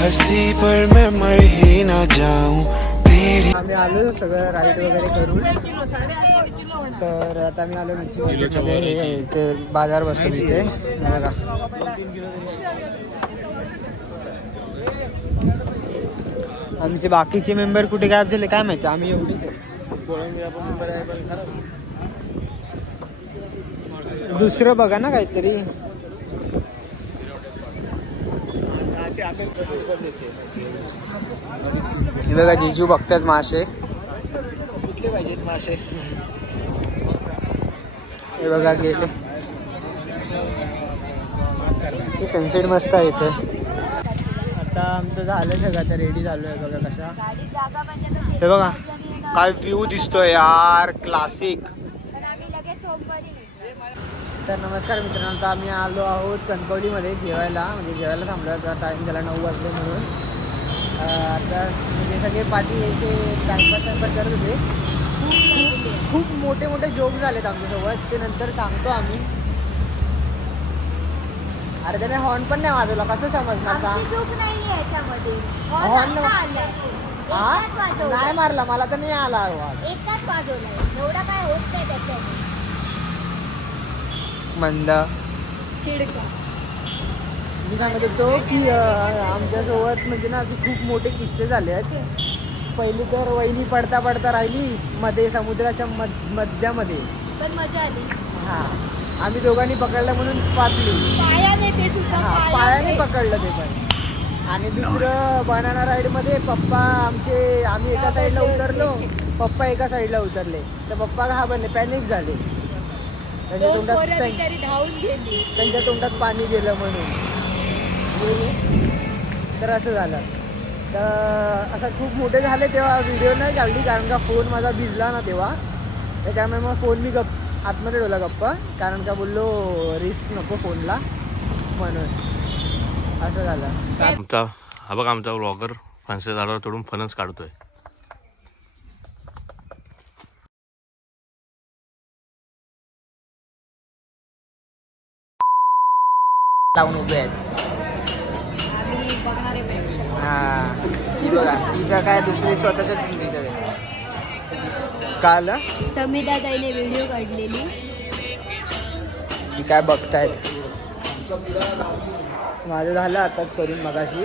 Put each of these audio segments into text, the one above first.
हंसी पर मैं मर ही ना जाऊं। तेरी आम्ही आलो सगळं राईड वगैरे करून. तर आता मी आलो मच्छी मार्केटमध्ये ते बाजार बसतो तिथे. बघा. आमचे बाकीचे मेंबर कुठे गायब झाले काय माहिती? आम्ही एवढेच आहे. दुसरं बघा ना काहीतरी. हे बघा जिजू बघतात मासे. कुठले पाहिजेत मासे हे बघा गेले. हे सनसेट मस्त आहे इथे. आता आमचं झालं सगळं आता रेडी झालो आहे बघा कसा हे बघा काय व्ह्यू दिसतोय यार क्लासिक तर नमस्कार मित्रांनो आता आम्ही आलो आहोत कणकवलीमध्ये जेवायला. म्हणजे जेवायला थांबलो आता टाईम झाला नऊ वाजले म्हणून. आता म्हणजे सगळे पाठी यायचे टाइमपास टाइमपास करत होते. खूप मोठे मोठे जोक झालेत आमच्यासोबत. ते नंतर सांगतो आम्ही. अरे त्याने हॉर्न पण नाही वाजवला. कसं समजणार सांग हॉर्न. नाही मारला. मला तर नाही आला आवाज. एकाच वाजवलाय. एवढा काय होत नाही त्याच्याने मंद. मी सांगत होतो की अं, आमच्यासोबत म्हणजे ना असे खूप मोठे किस्से झाले आहेत. पहिली तर वहिनी पडता पडता राहिली मध्ये समुद्राच्या मध मध्यामध्ये. पण मजा आली. हा. आम्ही दोघांनी पकडलं म्हणून वाचली पायाने ते सुद्धा हा पायाने. पकडलं ते पण. आणि दुसरं बनाना राईडमध्ये पप्पा आमचे आम्ही एका साईडला उतरलो. पप्पा एका साईडला उतरले. तर पप्पा घाबरले पॅनिक झाले. त्यांच्या दोन तोंडात पोरं त्यां- बिचारी धावून गेली. त्यांच्या तोंडात पाणी गेलं म्हणून. तर असं झालं. तर असं खूप मोठे झाले तेव्हा व्हिडिओ नाही काढली कारण का फोन माझा भिजला ना तेव्हा. त्याच्यामुळे मग फोन मी गप आतमध्ये ठेवला गप्पा कारण का बोललो रिस्क नको फोनला म्हणून. असं झालं. आमचा हा बघा आमचा ब्लॉगर फणसाच्या झाडावर चढून फणस काढतोय. लावून उभे आहेत. हा. ही बघा इथं काय दुसरी स्वतःच्याच काल समिता ताईने व्हिडिओ काढलेली. काय बघतायत? माझं झालं आताच करून मगाशी.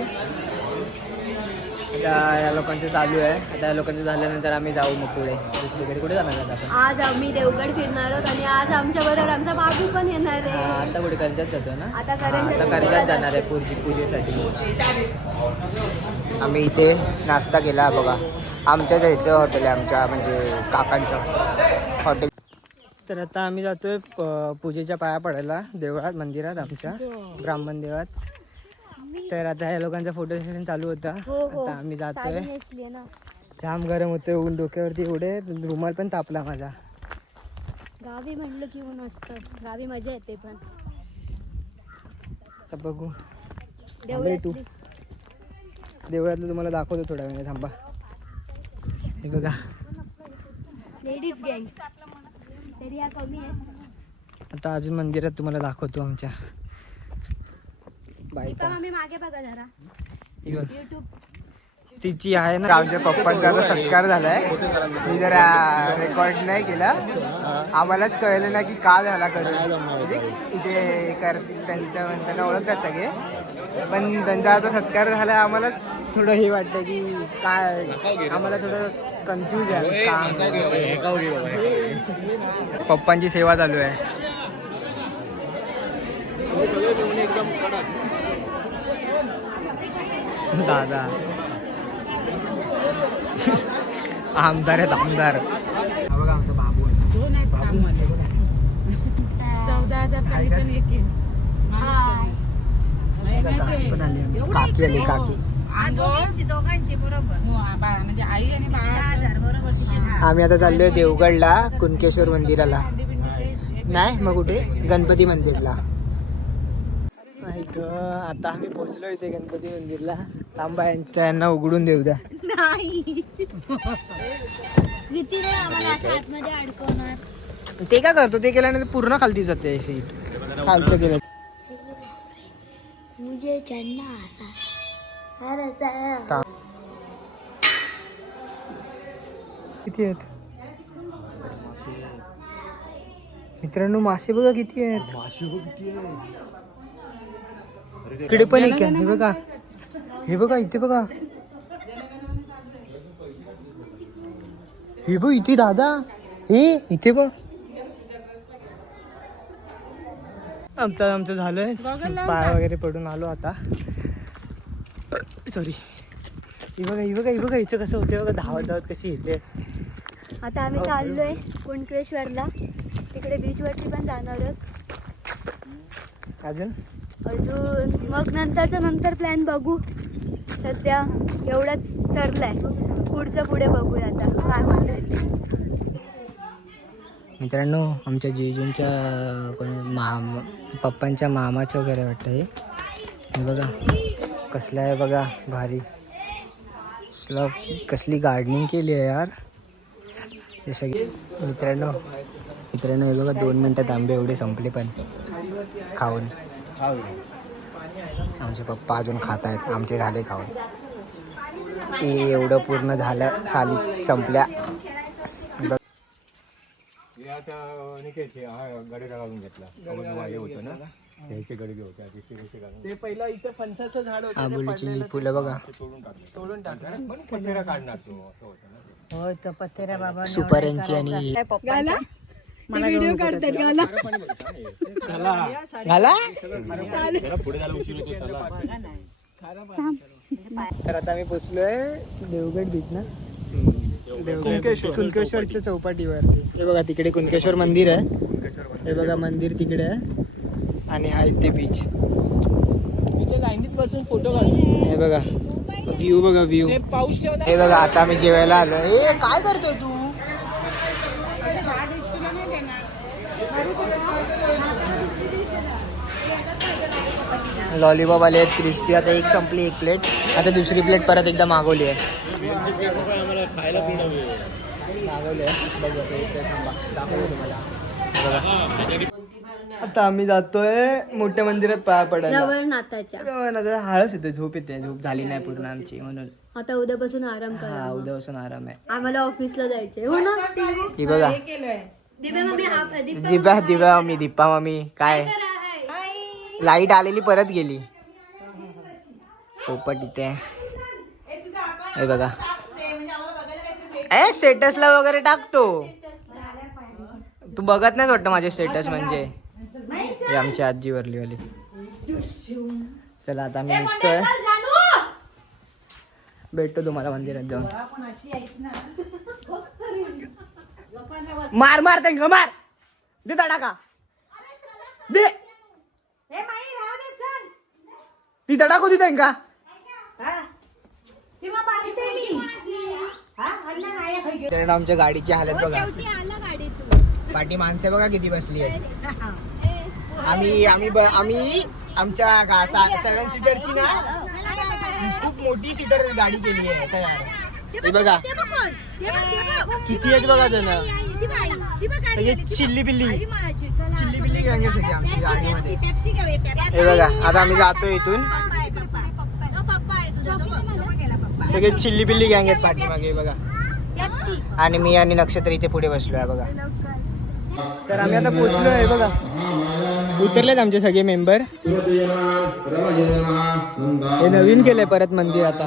आता या लोकांचं चालू आहे. आता या लोकांचं झाल्यानंतर आम्ही जाऊ मग पुढे. दुसरीकडे कुठे जाणार आहेत आपण? आज आम्ही देवगड फिरणार आहोत आणि आज आमच्या बरोबर आमचा बाबू पण येणार हा, आहे आता कुठे करंजात जातो ना? आता हा, करंजात आता करंजात जाणार आहे पूजी पूजेसाठी. आम्ही इथे नाश्ता केला बघा. आमच्याच ह्याचं हॉटेल आहे आमच्या म्हणजे काकांचं. हॉटेल तर आता आम्ही जातोय पूजेच्या पाया पडायला देवळात मंदिरात आमच्या ब्राह्मण देवळात. तर आता या लोकांचा फोटो सेशन चालू होता. हो हो. आता आम्ही जातोय. जाम गरम होते ऊन डोक्यावरती एवढे रुमाल पण तापला माझा. गावी म्हणलं की ऊन असतं. गावी मजा येते पण. बघू. तू. देवळातली. तुम्हाला दाखवतो थोड्या वेळाने थांबा. हे बघा. लेडीज गँग तरी हा कमी आहे. आता अजून मंदिरात तुम्हाला दाखवतो आमच्या. मागे बघा जरा. ही. युट्यूब तिची आहे ना आमच्या पप्पांचा आता सत्कार झालाय. मी जर रेकॉर्ड नाही केला. आम्हालाच कळलं ना की का झाला करून म्हणजे इथे कर त्यांच्या त्यांना ओळखतात सगळे. पण त्यांचा आता सत्कार झाला आम्हालाच थोडं हे वाटतं की काय आम्हाला थोडं कन्फ्यूज आहे काम पप्पांची सेवा चालू आहे. दादा. आमदार आहेत आमदार. हा बघा आमचा बाबू बाबू म्हणजे. चौदा हजार. काकी आली काकी आम्ही आता चाललोय देवगडला कुणकेश्वर मंदिराला. नाही मग कुठे? गणपती मंदिरला. आता आम्ही पोहोचलो इथे गणपती मंदिरला. थांबा यांच्या यांना उघडून देऊ द्या. नाही. किती वेळ आम्हाला असं आतमध्ये अडकवणार? ते काय करतो? ते केल्यानंतर पूर्ण खालती जाते सीट खालचं केलं. मुझे चढना असा किती आहेत? मित्रांनो मासे बघा किती आहेत. इकडे पण एक आहे. हे बघा. हे बघा इथे बघा. हे बघ इथे दादा. हे इथे बघ. आमचं आमचं झालंय. पाय वगैरे पडून आलो आता. सॉरी ही बघा ही बघा ही बघा हिचं कसं होते बघा. धावत धावत कशी येते. आता आम्ही चाललोय कुणकेश्वरला तिकडे बीच वरती पण जाणार आहोत. अजून? अजून मग नंतरचा नंतर प्लॅन बघू. सध्या एवढंच ठरलंय. पुढचं पुढे बघूया आता. काय म्हणतात मित्रांनो आमच्या जेजूंच्या कोणी मामा पप्पांच्या मामाच्या वगैरे वाटतं हे हे बघा कसलं आहे बघा भारी. कसलं कसली गार्डनिंग केली आहे यार. हे सगळे मित्रांनो मित्रांनो हे बघा दोन मिनटात आंबे एवढे संपले पण खाऊन. आमचे पप्पा अजून खात आहेत. आमचे झाले खाऊन ते एवढं पूर्ण झालं साली संपल्या. बघ आंबोलीची फुलं बघा. सुपाऱ्यांची आणि घाला तर आता आम्ही पोचलोय देवगड बीच ना. कुणकेश्वर. कुणकेश्वरच्या चौपाटीवर हे बघा तिकडे कुणकेश्वर मंदिर आहे. हे बघा मंदिर तिकडे आहे. आणि हा इथे बीच हे बघा. व्ह्यू बघा व्ह्यू हे बघा आता आम्ही जेवायला आलो ए काय करतोय तू? लॉलीपॉप आले आहेत क्रिस्पी आता एक संपली एक प्लेट आता दुसरी प्लेट परत एकदा मागवली आहे. आता आम्ही जातोय मोठ्या मंदिरात पाया पडायला. आता हळस येते झोप येते झोप झाली नाही पूर्ण आमची म्हणून. आता उद्यापासून आराम हा करा उद्यापासून आराम आहे. आम्हाला ऑफिसला जायचंय. हो ना ही बघा. दिव्या मम्मी हा दीप दिपा दिपा मम्मी दीपा मम्मी काय? लाइट आलेली परत गेली. पोपट इथे. हे बघा. ए स्टेटसला वगैरे टाकतो तू. बघत नाही वाटतं माझे स्टेटस म्हणजे? हे आमची आजी वरली वाली चला आता आम्ही निघतोय. भेटतो तुम्हाला मंदिरात जाऊन. मार मार त्यांना मार. दे तडाखा. दे. ती तडाखू दे त्यांका कारण आमच्या गाडीची हालत बघा. आला गाडीतून पाठी माणसं बघा किती बसली आहेत. आम्ही आम्ही आम्ही आमच्या सेवन सीटरची ना खूप मोठी सीटर गाडी केली आहे तयार हे बघा. किती आहेत बघा जण? म्हणजे चिल्ली बिल्ली. चिल्ली बिल्ली गँग सगळी आमची गाडीमध्ये हे बघा आता आम्ही जातो इथून. सगळे चिल्ली बिल्ली गँग आहेत पाठीमागे हे? बघा आणि मी आणि नक्षत्र इथे पुढे बसलो आहे बघा तर आम्ही आता पोचलो आहे बघा. उतरलेत आमचे सगळे मेंबर. हे नवीन केलंय परत मंदिर आता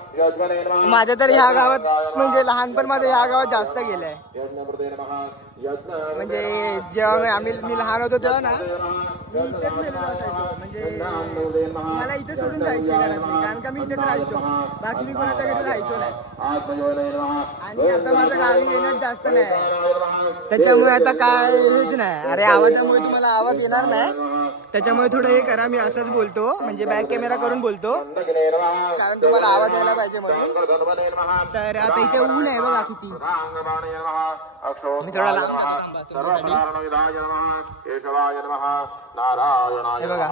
माझ्या तर ह्या गावात म्हणजे लहानपण माझं ह्या गावात जास्त गेलंय. म्हणजे जेव्हा आम्ही मी लहान होतो तेव्हा ना मी इथेच मेलेलो असायचो. म्हणजे मला इथे सोडून जायचे घरातले कारण का मी इथेच राहायचो. बाकी मी कोणाच्या घरी राहायचो नाही. आणि आता माझं गावी येण्यात जास्त नाही. त्याच्यामुळे आता काय हेच नाही. अरे आवाजामुळे तुम्हाला आवाज येणार नाही. त्याच्यामुळे थोडं हे करा मी असंच बोलतो. म्हणजे बॅक कॅमेरा करून बोलतो. कारण तुम्हाला आवाज यायला पाहिजे म्हणून. तर आता इथे ऊन आहे बघा किती. मी थोडा लांब हे बघा.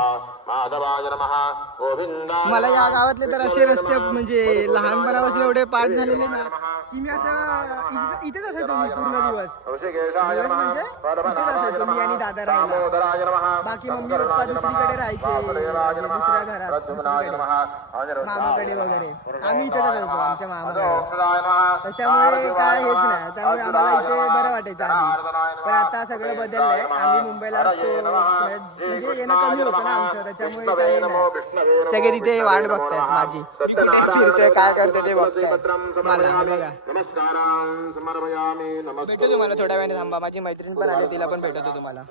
मला या गावातले तर असे रस्ते म्हणजे लहानपणापासून एवढे पाठ झालेले ना की मी असं इथेच असायचो मी पूर्ण दिवस. म्हणजे इथेच असायचो मी आणि दादा राहिला बाकी मम्मी पप्पा दुसरीकडे राहायचे म्हणजे दुसऱ्या घरात मामाकडे वगैरे. आम्ही इथेच असायचो आमच्या मामाकडे. त्याच्यामुळे काय हेच नाही. त्यामुळे आम्हाला इथे बरं वाटायचं आधी. पण आता सगळं बदललंय. आम्ही मुंबईला असतो. म्हणजे येणं कमी होतं ना आमचं. त्याच्यामुळे काही नाही. सगळे तिथे वाट बघतायत माझी. फिरतोय काय करतोय ते बघतायत. मला हे बघा भेटतो तुम्हाला थोड्या वेळाने थांबा. माझी मैत्रीण पण आली तिला पण भेटतो तुम्हाला.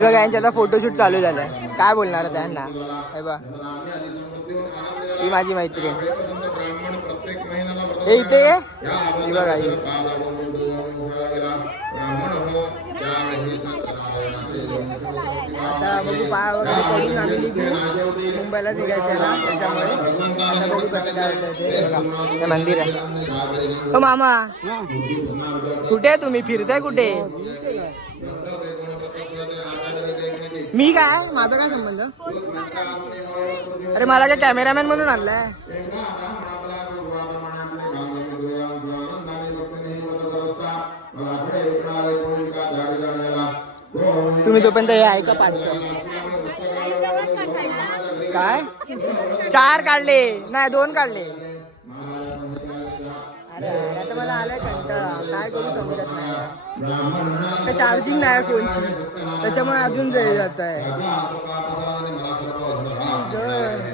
बघा यांचा आता फोटोशूट चालू झालाय. काय बोलणार त्यांना हे बघा. ही माझी मैत्रीण. हे इथे ही बघा ही. आता बघू पाय वगैरे पडून आम्ही निघू. मुंबईला निघायचं आहे ना त्याच्यामुळे. आता बघू कसं काय होतं ते. मंदिर आहे. हो मामा. कुठे आहे तुम्ही? फिरताय कुठे? मी काय? माझा काय संबंध? अरे मला काय कॅमेरामॅन म्हणून आणलाय. तुम्ही तोपर्यंत हे ऐका पाठचं. काय? चार काढले. नाही दोन काढले. अरे आता मला आलाय कंटाळा काय करू समजत नाही. तर चार्जिंग नाही फोनची त्याच्यामुळे अजून वेळ जात आहे.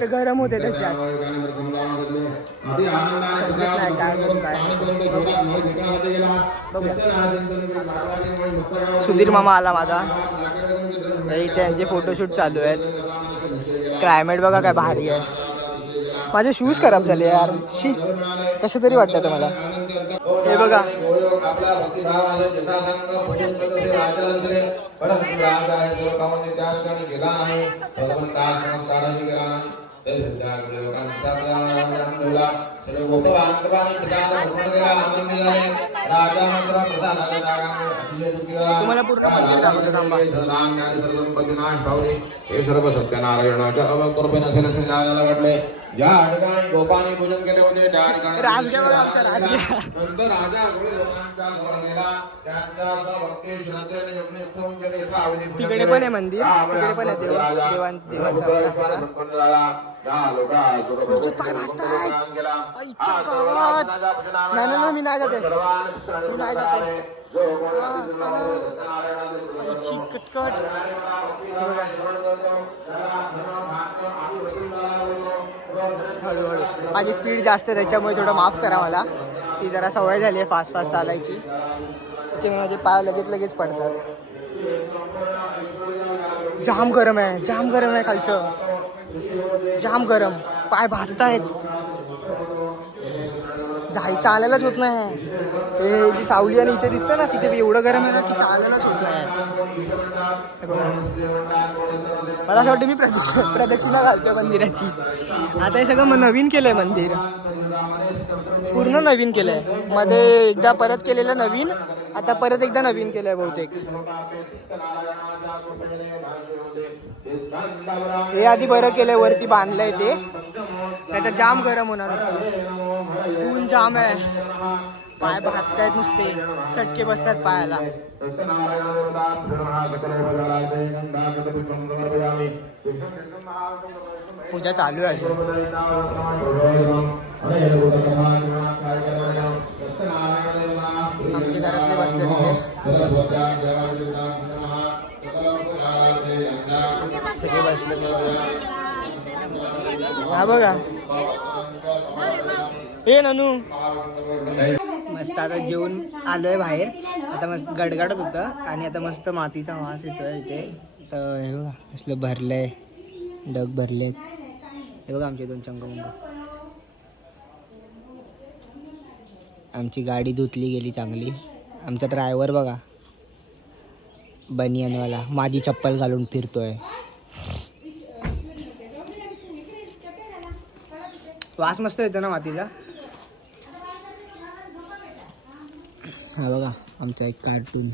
ते गरम होते त्याच्यात. नाही काय करू काय. सुधीर मामा आला माझा. इथे यांचे फोटोशूट चालू आहेत. क्लायमेट बघा काय भारी आहे. माझे शूज खराब झाले यार. शी कसं तरी वाटतं मला हे बघा. तुम्हाला पूर्ण मंदिर दाखवतो थांबा. हे सर्व सत्यनारायणाच्या अवकृपेने जागाला घडले. ज्या ठिकाणी गोपाने पूजन केले होते त्या ठिकाणी. नंतर राजा लोकांच्या गेला. त्यांच्या भक्ती श्रद्धेने होऊन गेले तिकडे पण आहे मंदिर. तिकडे पण आहे देव देवां देवाचा तुझे पाय भाजतायत. आईच्या गावात. नाही मी नाही जाते. मी नाही जाते. आईची कटकट हळूहळू माझी स्पीड जास्त आहे त्याच्यामुळे थोडं माफ करा मला. ती जरा सवय झाली आहे फास्ट फास्ट चालायची. त्याच्यामुळे माझे पाय लगेच लगेच पडतात. जाम गरम आहे जाम गरम आहे खालचं. जाम गरम. पाय भाजतायत जायचं चालायलाच होत नाही. हे जी सावली आणि इथे दिसतं ना तिथे एवढं गरम आहे ना की चालायलाच होत नाही. मला असं वाटतं मी प्रदक्षि प्रदक्षिणा घालतो मंदिराची. आता हे सगळं म- नवीन केलंय मंदिर. पूर्ण नवीन केलंय. मध्ये एकदा परत केलेलं नवीन आता परत एकदा नवीन केलंय बहुतेक. हे आधी बरं केलंय वरती बांधलंय ते. नाही तर जाम गरम होणार होतं ऊन जाम आहे. पाय भाजतायत नुसते. चटके बसतात पायाला. पूजा चालू आहे आमच्या घरातले बसले सगळे बसले हा बघा. हे ननू. मस्त आता जेवून आलोय बाहेर. आता मस्त गडगडत होतं आणि आता मस्त मातीचा वास येतोय इथे. तर हे बघा असलं भरलंय. डग भरले हे बघा आमच्या इथून चंगमंग. आमची गाडी धुतली गेली चांगली. आमचा ड्रायव्हर बघा. बनियनवाला. माझी चप्पल घालून फिरतोय. वास मस्त येतो ना मातीचा? हा बघा आमचा एक कार्टून